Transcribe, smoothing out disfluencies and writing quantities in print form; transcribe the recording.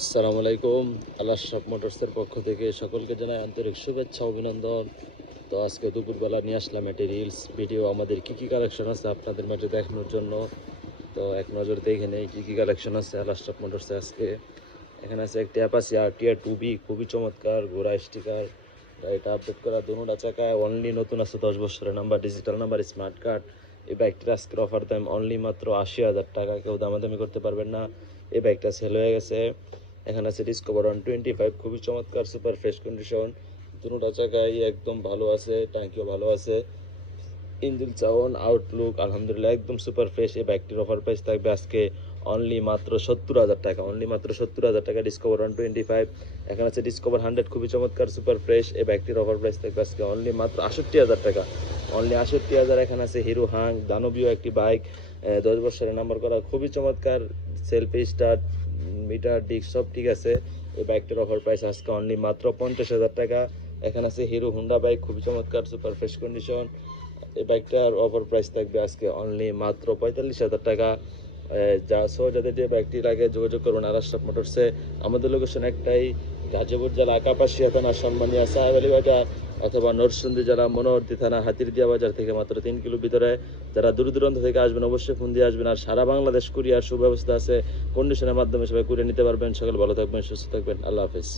আসসালামু আলাইকুম। আলাশরাফ মোটরসের পক্ষ থেকে সকলকে জানাই আন্তরিক শুভেচ্ছা অভিনন্দন। তো আজকে দুপুরবেলা নিয়ে আসলাম একটি রিলস ভিডিও আমাদের কী কী কালেকশন আছে আপনাদের মাঝে দেখানোর জন্য। তো এক নজর দেখে নেই কী কী কালেকশন আছে আলাশরাফ মোটরসে আজকে। এখানে আছে একটি অ্যাপাচি আরটিআর 2B, খুবই চমৎকার ঘোড়া স্টিকার। এটা আপডেট করা দুটা চাকায় অনলি নতুন আছে, 10 বছরের number, digital number, smart card. এই বাইকটির আজকের অফার দাম অনলি মাত্র 80,000 টাকা, কেউ দামাদামি করতে পারবেন না। এই বাইকটা সেল হয়ে গেছে। এখানে আছে ডিসকভার 125, খুবই চমৎকার সুপার ফ্রেশ কন্ডিশন। দুটা চাকায় একদম ভালো আছে, ট্যাঙ্কিও ভালো আছে। ইঞ্জিন সাউন্ড আউটলুক আলহামদুলিল্লাহ একদম সুপার ফ্রেশ। এই বাইকটির অফার প্রাইস থাকবে আজকে অনলি মাত্র 70,000 টাকা, অনলি মাত্র 70,000 টাকা ডিসকভার 125। এখানে আছে ডিসকভার 100, খুবই চমৎকার সুপার ফ্রেশ। এই বাইকটির অফার প্রাইস থাকবে আজকে অনলি মাত্র 68,000 টাকা, অনলি 68,000। এখানে আছে হিরো হাং দানবীয় একটি বাইক, 10 বছরের নাম্বার করা, খুবই চমৎকার। সেলফি স্টার্ট, মিটার ডিস্ক সব ঠিক আছে। এই বাইকটির অফার প্রাইস আজকে অনলি মাত্র 50,000 টাকা। এখানে আছে হিরো হুন্ডা বাইক, খুবই চমৎকার সুপার ফ্রেশ কন্ডিশন। এই বাইকটার অফার প্রাইস থাকবে আজকে অনলি মাত্র 45,000 টাকা। যা সো যাদের যে বাইকটি লাগে যোগাযোগ করুন আলাশরাফ মোটরসে। আমাদের লোকেশন একটাই, গাজীপুর জেলা কাপাসিয়া থানা সম্মানিয়া সাহেব আলী বাজার, অথবা নরসিংদী জেলা মনোহরদী থানা হাতিরদিয়া বাজার থেকে মাত্র 3 কিলো ভিতরে। যারা দূর দূরান্ত থেকে আসবেন অবশ্যই ফোন দিয়ে আসবেন। আর সারা বাংলাদেশ কুরিয়ার সুব্যবস্থা আছে, কন্ডিশনের মাধ্যমে সবাই কুরিয়ে নিতে পারবেন। সকল ভালো থাকবেন, সুস্থ থাকবেন, আল্লাহ হাফেজ।